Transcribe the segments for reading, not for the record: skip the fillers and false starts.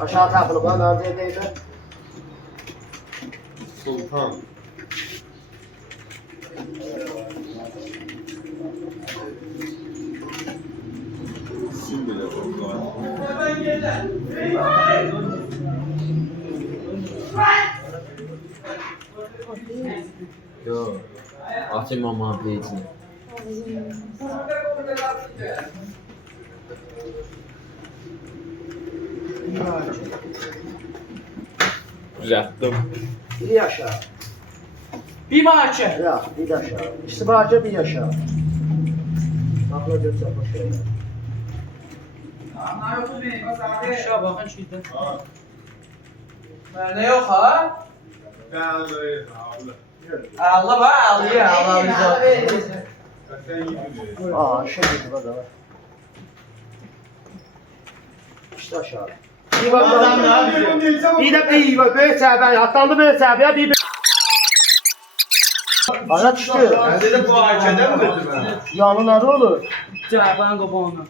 Aşağı takılıp lan neredeydi? Sultan. İsim bile Sultan. Yo. Atayım ama ablayıcını. Düzelttim. Bir aşağı. Bir bahçe. Ya bir aşağı. İkisi bahçe bir aşağı. Bakla göster bakayım. Aşağı bakın şeyden. Nerede yok ha? Allah var, alıyor. Allah bize. Aa şey gibi bak bak. İşte aşağı. Bir bak bir de iyi bak böyle sefer atlandı böyle sefer bir Ana düştü. Ben dedim bu AK'de mi dedim ben? Yanıları olur. Cevabını kopağını.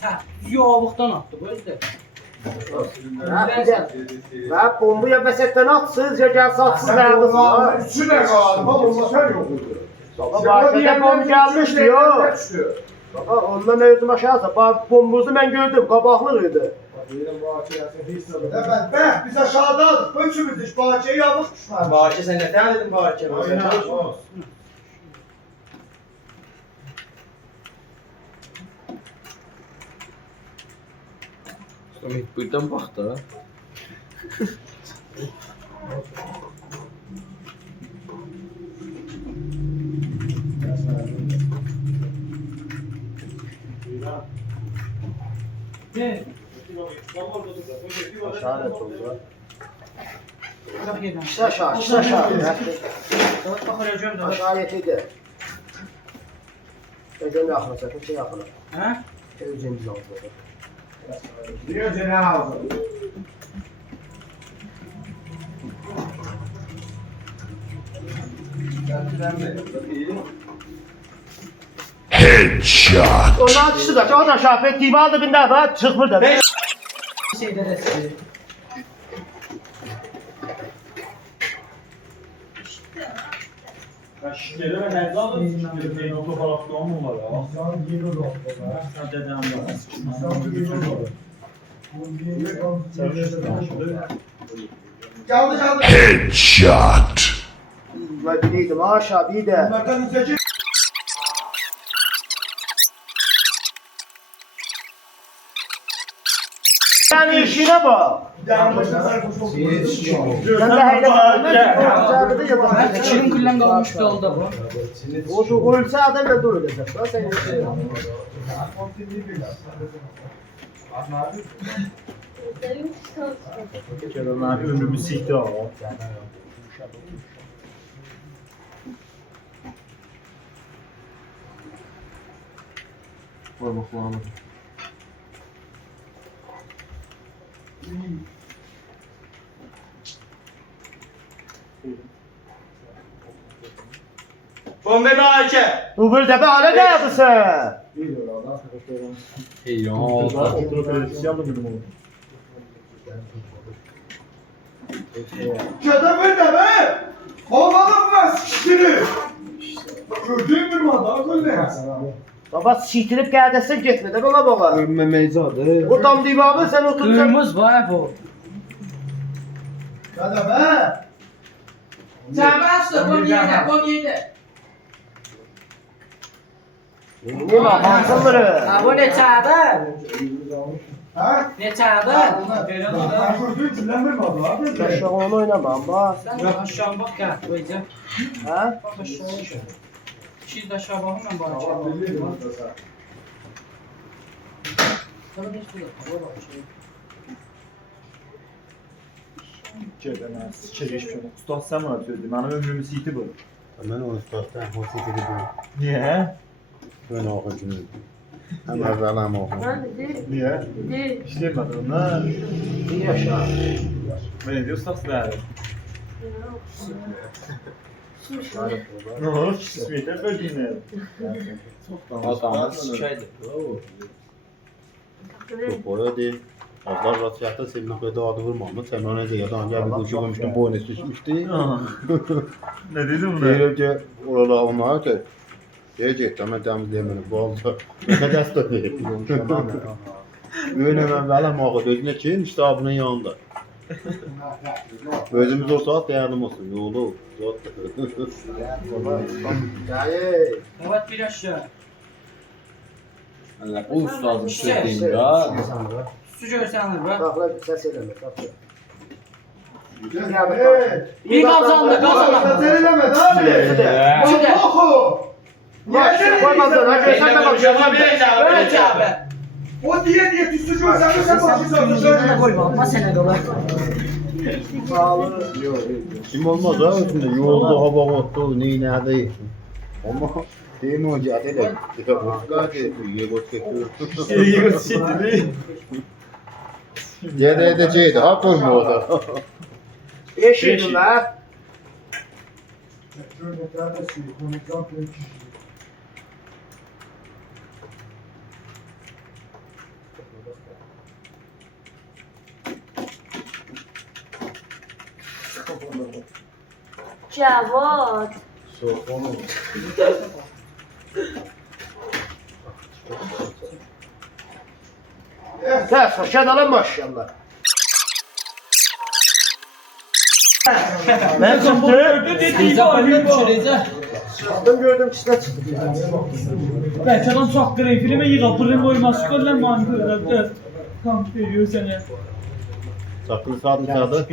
Sen yoğuktan attı bu özde. Ve bombayı besetten atsız ya gel satsız verdi sana. Üçü ne galiba? Bomba sen yok. Baba bahçede bomba gelmiş diyor. Baba ondan özüm aşağısa. Bak bombuzu ben gördüm kabaklıydı. Evet be biz aşağıda üçümüz iş bahçeyi yapmışlar. Bahçe sen neden dedin bahçe? Aynen. Buradan bak da. Ne? Aşağı ne oldu? Bak yedim. İşte aşağı, işte aşağı. Bak bakacağım da. Aşağı yetildi. Özüm yakına sakın şey yakına. Ha? Özüm biz oldu. Diyor cenazı. Headshot. Ondan düştü da o da aşağı ettiği vardı bir defa çıkmır da. Şeyde eski. Şişleri ve Mevla'da şişleri peynirli falan mı var ya? Sen dedem var. Geldi geldi. Headshot. Ben bileydim aşağı bir de. Bunlardan izleyecek. Yani işine bak. Devam başına Ben de hele kaldım. Ben çirin kullan kalmıştı oldu bu. O da ölse adam da ölecek. Lan sen şey. Kerem abi ömrümü sikti o. Var bakmağını. Bombe bahçe. Bu bir de be hala ne yaptın sen? Hey ya. Oturup öğretisi aldım dedim onu. Kötü bir de be. Kovalım ben sikini. Gördüğün bir madara koyma. Baba sitirip geldesin gitme de bana baba. Ölmemeyzadı. O tam divabı sen oturacaksın. Kırmız var bu. Hadi be. Sen bastı 17. Ne var hansılları? Ha bu ne çağda? Ha? Ne çağda? Ben gördüğün cümlem bir madara. Ben şu an onu oynamam bak. Sen aşağı bak gel. Böyle. Ha? Bak aşağı. Çiz aşağı bakın ben bahçe. Sana ne istiyor? Bak şey. Kerem abi sıçır hiçbir şey yok. Usta sen bana söyledin. Benim ömrümü sikti bu. Ben onu tutarsan hoşça gidiyorum. Niye? Ben okuyacağım. Hem evvel hem okuyacağım. Niye? İşlemedim onlar. Bir aşağı. Ben ediyor ustası verdim. Ne olur? Sweet'e bölgünler. Adamı sikeydi. Çok boya değil. Allah rasiyata senin o kadar adı vurmamı. Sen ona ne diyorsun? Gel bir kuşu koymuştun boynu düşmüştü. Ne dedim Değil önce orada onlar da. Diyecek ama temizleyemedim. Bu oldu. Ne kadar stöpeyim. Öğrenemem valla muhakkak. Özüne çeyin işte abinin yanında. Özümüz olsa yardım olsun. Yolu. Yani Evet bir aşağı. Allah o ustazın söylediğinde. Su görsen alır bak. kalkla ses edeme. Kalkla. Bir kazandı kazandı. Seninleme abi. Şurada. Oku. Koymazlar. Hadi sen de bak. Böyle cevap. O diye tüsü görsen sen bakıyorsun. Sen koyma. Ama sen de olur. Kim olmaz ha üstünde yolda hava ottu ne nerede ama değil mi hoca atele ya boşka ki yego çekiyor ya da edeceğiydi ha koyma o da Eşit lan. جواد Sen hoşça dalın maşallah. Ben çıktı. Dediği var. Düşüreceğim. Ben gördüm ki size çıktı. Belki adam çok kırayım. Filme yıka. Pırın koyması kollan mantığı. Kamp veriyor sana. saklı sağdı sağdı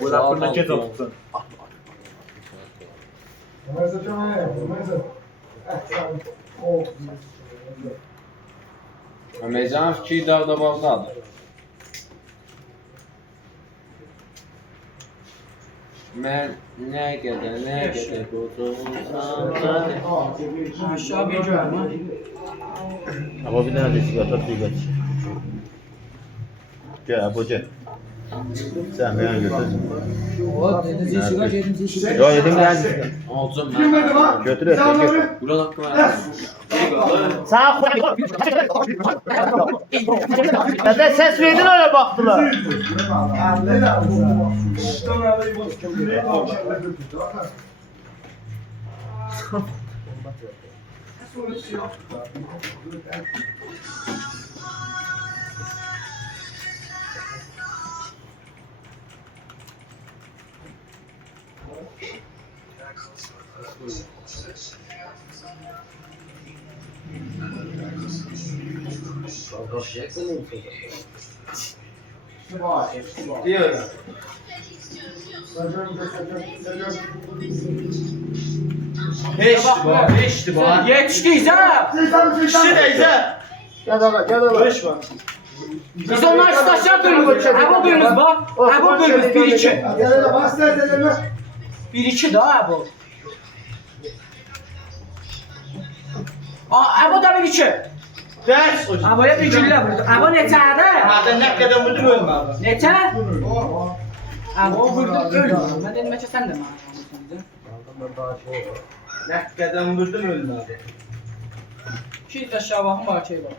Bu da fırına ket atılsın. Mezan fikri dağda bağdadır. Ben ne kadar Aşağı bir görme. ama bir tane de sigara geç gel abuca sen ne götür O dediği çıkar dediği çıkar. yo yedim geldi olsun Girmedi ben. lan. götür et Buran hakkı var. Sana Benden ses verdin öyle baktılar. Diyor. Beşti bu. Yetiştiyiz ha. İşte neyse. Gel ala gel ala. Karışma. Biz onlar işte aşağı dönüyoruz. Ha bu dönüyoruz bak. Ha bu dönüyoruz. 1-2. 1-2 daha bu. Ha bu da 1-2. Ders hocam. Ha bu hep 2'ler vurdu. Ha bu neçədə? Madem ne kadar vurdum ölme abi. Neçə? Ha bu vurdu öldü. Mən dedim ki sən də mənə. Ne kadar vurdum ölme abi. 200 aşağı baxın var şey var.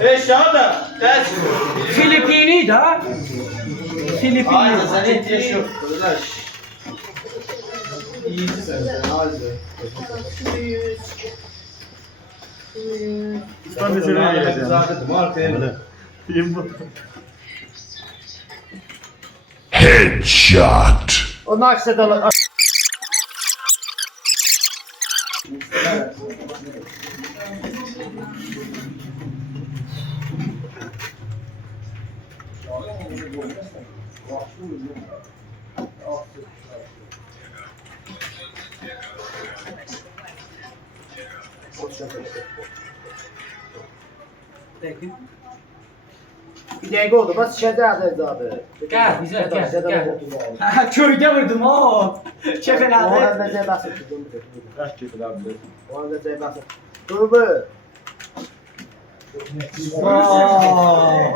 Beş daha da. Ders. Filipini da. Filipini. Aynen sen ihtiyaç yok. Arkadaş. İyisin sen. Hadi. Ben de seni geleceğim. Zaten arkaya. Headshot. Onlar işte dalın. Peki. Bir dakika oldu. Bas şede adı zadı. Gel bize gel gel. Ha köyde vurdum o. Kef O elədi. anda cəbəsi tutdu. Kaç kişi lan bilir. O anda cəbəsi. Durdu.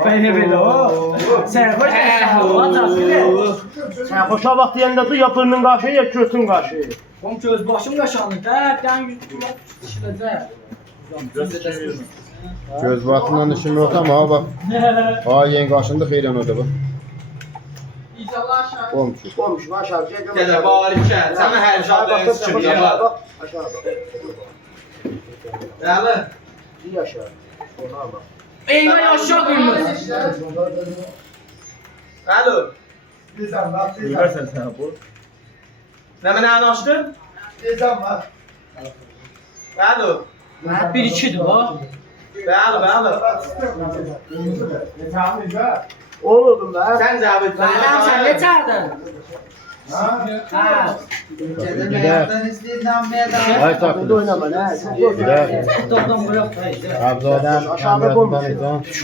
Belə o. Sən xoş gəlsən. Sən xoşa vaxt deyəndə dur, ya burnun qaşı, ya götün qaşı. Oğlum göz başım qaşandı da, dən yüz düşüləcək. Göz batından işim yok ama bak. Yeni karşında xeyran o da bu. Olmuş. Olmuş, aşağı bir şey Gələ barikən. Sənə hər şadın çıxır. Aşağı bak. Bəli. İyi aşağı. Ona bak. Eyvay aşağı qırmız. Alo. Dizem var. Görürsən sən bu. Nə mənə açdın? Dizem var. Alo. Mən 1-2-dir o. Bəli. Olurdum ben. Sən cavab ver. Mənim sən ne çağırdın? Ha. Ay Burada takılır. oynama ne? Gider. Toplam bu yok. Abzadan Aşağıda bomba.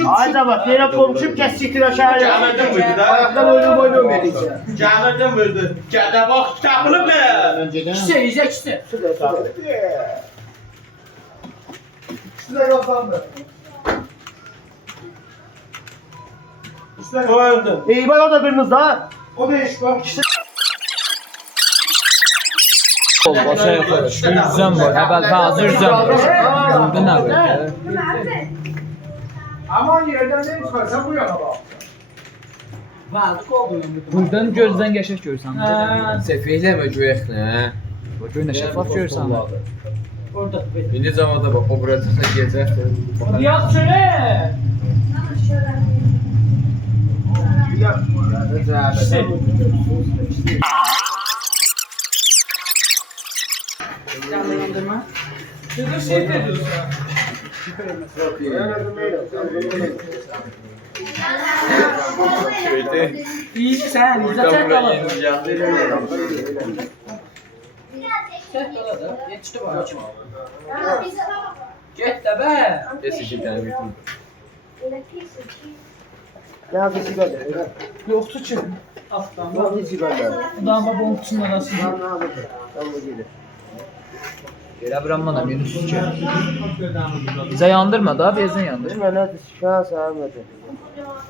Ayda bak, yine komşum kestiktir aşağıya. Cavabın buydu da. Ayaktan oyun edeceğim. Cavabın buydu. Gədə bax tapılıb nə? Önceden İkisi, izle ikisi. Size kazandı. Öldüm. İyi bak, o da biriniz daha. O da iş bak. Başa yukarı. Üzüm var. Evvel bazı üzüm var. Burada ne var? Aman yerden ne çıkarsan bu yana bak. Vardık oldu. Buradan gözden geçer görürsen. Səfiyyə mi görək nə? Bak öyle şeffaf görürsen. Orada. İndi zamanda bax, o burada gecə. Yok şöyle. Yandırma. Şurada şey ediyorsun. İyi sen, bize tek kalır. Tek kalır. Yetişti bana. Get de be. Kesin ki tane bitim. Ne bir sigara? Yoktu ki. Alttan. Yok bir sigara. Dama bombusun arasında. Tamam, ne yapayım? Tamam, gelir. Gel bir amma da minus 2. Bize yandırma da bezden yandır. Değil mi? Ne sigara sevmedi.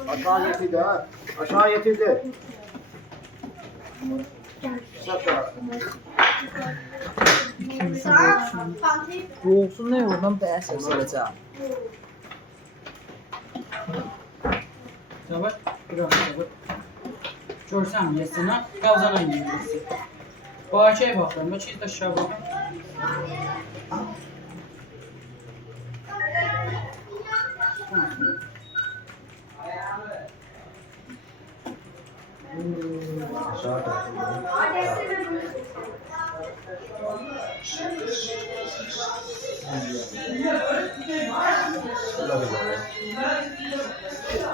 Aşağı yetildi ha. Aşağı yetildi. Saka. Olsun ne oradan bəhs edəcəm. Sabır. Bırak sabır. Görsen yesine kazanan yiyesi. Bu şey bakalım. Bu çiz aşağı bakın.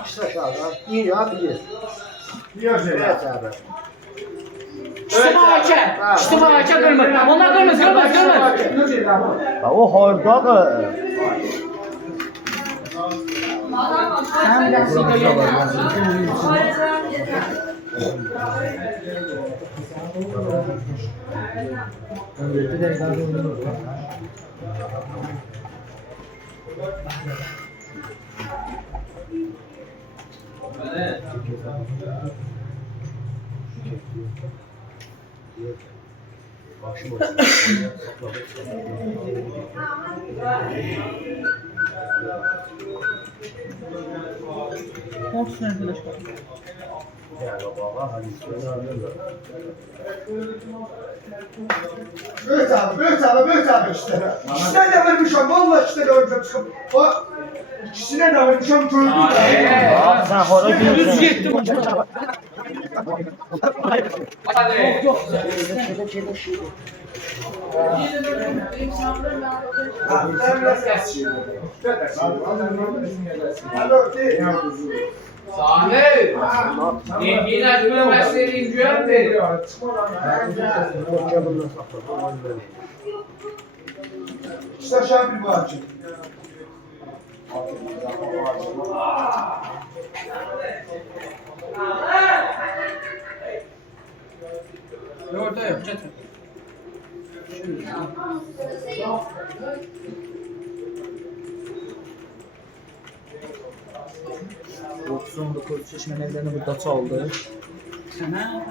İşte aşağıda. İyi ya, bilir. Niye şey? Evet abi. İşte bahçe. İşte bahçe kırmızı. Onlar kırmızı kırmızı. Ha, o hardadır. Sen biraz sigara Olsun arkadaşlar. Büyük abi işte. İkisine de vermişim, vallahi ikisine de vermişim çıkıp. Bak, ikisine de vermişim, gördüm de. Abi sen hora Düz gidiyorsun. gittim. Alo, değil. Sahne! Yine açmaya başlayayım güven veriyor. İşte aşağı bir bahçe. Orada yok, getir. 99 çeşmelerini burada çaldı. Sana.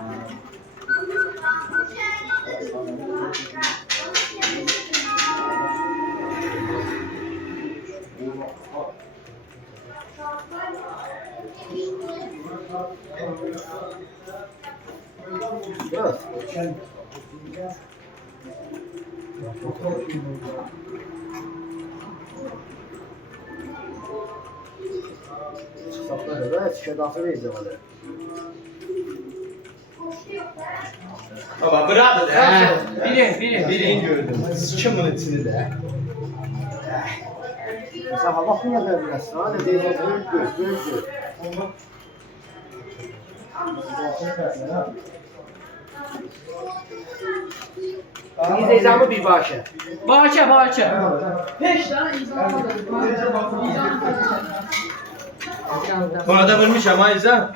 Biraz. Çıksaklar da şedası neyse var. Baba bravo de. Biri. Birini gördüm. Sıçımın içini de. Mesela hava kunya da biraz. Hadi değil o büyük. İyi teyzemi bir başa. Bahçe. Buna da vurmuş ama İzan.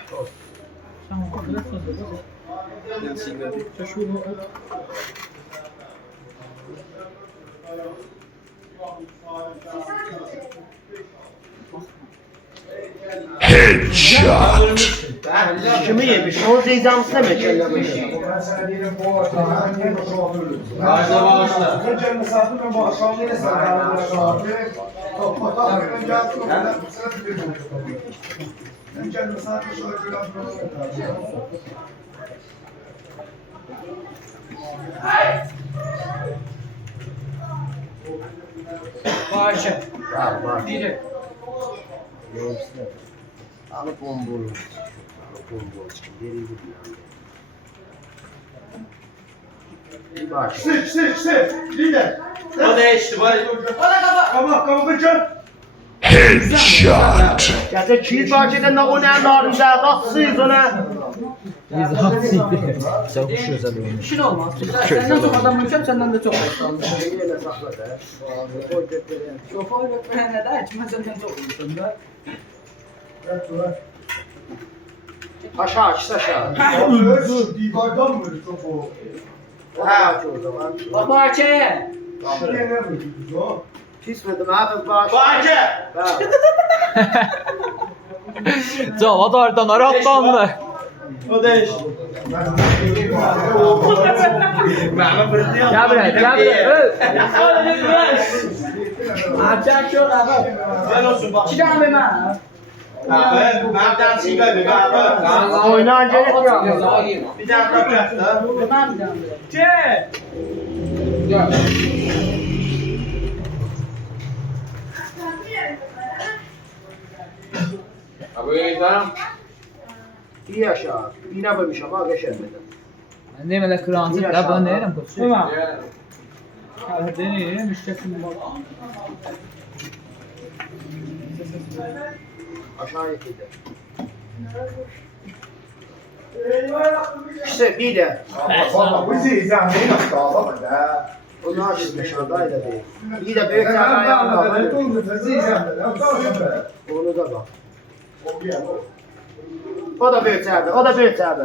Tamam, biraz fazla. Şöyle. Headshot. Kimi yemiş? Onun teyzemsine mi kellemiş? Ben sana diyelim bu ortamda niye bu olurdu? Ağzına bağışla. Önce misafir ben bu akşam yine sana önce misafir şöyle Bahçe. Var. Biri. Alıp bombolu. Geri gidiyor. Bir başa. Sıç. Lider. O değişti. Var. Kaba bıçın. Headshot. Gətir çiğ bahçeden de o ne narında qatsız ona. Bir şey de olmaz. Senden çok adam ölçem, senden de çok olsun. Yerine sakla da. Koy götürün. Şoför götüren ne de içmez senden çok olsun da. Aşağı aşağı. Divardan mı çok o? Ha o zaman. Bahçe. Şuraya ne vurdunuz o? Pismedim abi baş. Bahçe. Ha. Cavad oradan aratlandı. O değişti. Mama bırdı ya. Gel buraya. Açak yok abi. Ben olsun bak. Çıkar be ben. Abi, Mehmet'ten çıkar bir abi. Oyna acele ya. Bir tane kapacak da. Ben de. Çek. Abi İzan. İyi aşağı. Yine bölmüş ama geçemedim. Ne böyle kırancı da ben nerim bu? Tamam. Hadi deneyelim müştesim bak. Aşağı yetiydi. İşte bir de. Baba bu zeyzen neyi nasıl ağlama da? Onu açtım dışarıdaydı değil. Bir de büyük Ben tane anlamadım. ayağım var. Oldu zeyzen de. Onu da bak. O da büyük tane.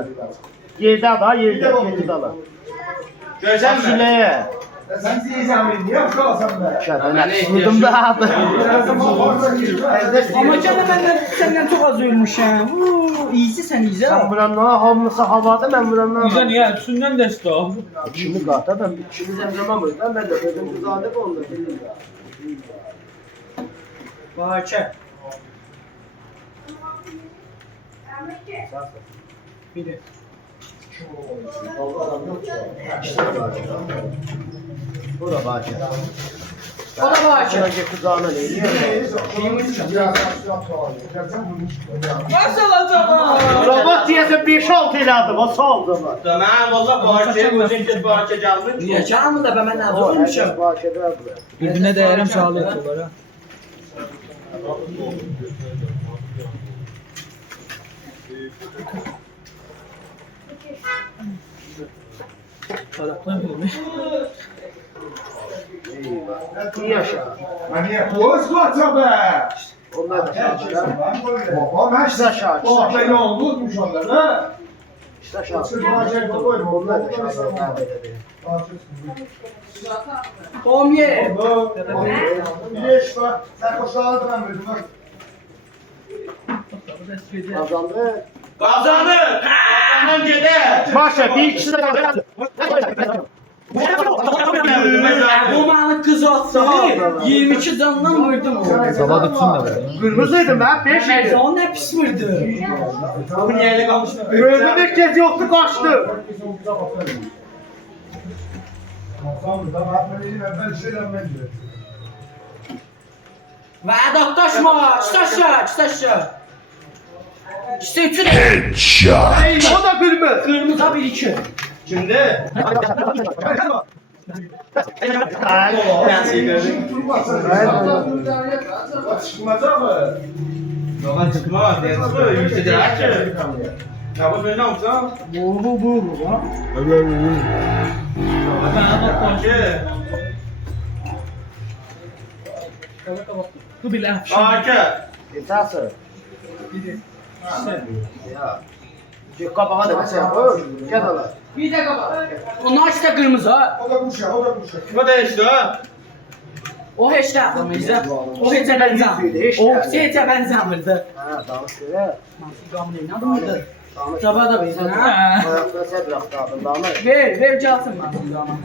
Yerde da yerde dala. Görsen mi? Şuraya. Sen zeyzen mi? Niye kalsam be? Şadana. Vurdum da abi. Ama canım senden çok az ölmüşüm. İyisi sen iyice. Sen buranın hamlısı havada ben buranın Güzel ya, üstünden de işte o. Şimdi gata ben şimdi zemzeme burada ben de dedim kızade oldu. Bahçe. Biri. Bu da bahçe. O da bahçe. Önce kızağına neydi? Nasıl acaba? Robot diyese 5-6 elədim, o sağ ol zaman. Tamam valla bahçe gözün ki bahçe canlı. Niye canım da ben az O ölmüşüm. herkes bahçede abla. Birbirine değerim sağlığı yapıyorlar ha. Taraklanmıyormuş. İyi aşağı. Hani boz kata be. Onlar da aşağı. Baba ben İkisi aşağı, ikisi Baba aşağı. beni olmuşmuş onlar ha. Onlar da şahane. Komye. Bir iş var. Sen koşağı ben verdim bak. Kazandı. Kazanır. Kazanan gedər. Maşa bir ikisi de kazandı. Bu bana kız atsa 22 candan vurdum o. Sabah da Kırmızıydım ben 5 idi. O ne pis vurdu. Bu niyə qalmışdı? Gözüm bir kez yoktu kaçtı. Ve adaktaşma. Çıtaşa. Çıtaşa. İşte üçü de. Headshot. O da kırmızı. Kırmızı 1-2. Kimdir? Ben seni gördüm. Çıkmadı mı? Yola çıkma. Çıkma. Yükselir ki. Ya bu ne yapsa? Bu. Bu bile. Arka. Esası. Ya. Kabağa da mesela. Gel ala. Bir dakika bak. Onlar işte kırmızı ha. O da kuşa, o da kuşa. Bu da işte ha. O hiç de atlamayız. O hiç de benzemir. O hiç de benzemirdi. Ha danışıyor. Nasıl gamle ne adamıydı? Sabah da benzer ha. Ayakta sen bıraktı abi. Damla. Ver calsın ben ama.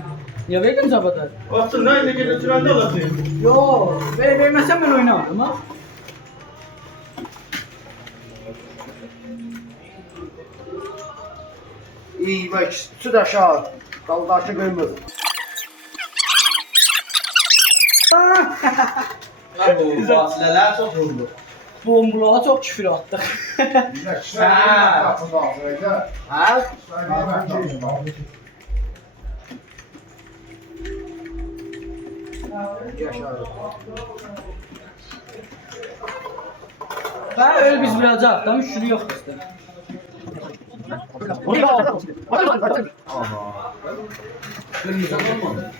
Ya verdim sabahda. Olsun ne gece sürende olasın. Yo, vermezsem ben oynarım ha. İyi bak su da aşağı. Daldaşı kırmızı. Bu vasileler çok vurdu. Bombulağa çok küfür attık. Ha? Yaşa. Ben öyle biz biraz atlamış, şunu yok işte. Kırmızı olmadı.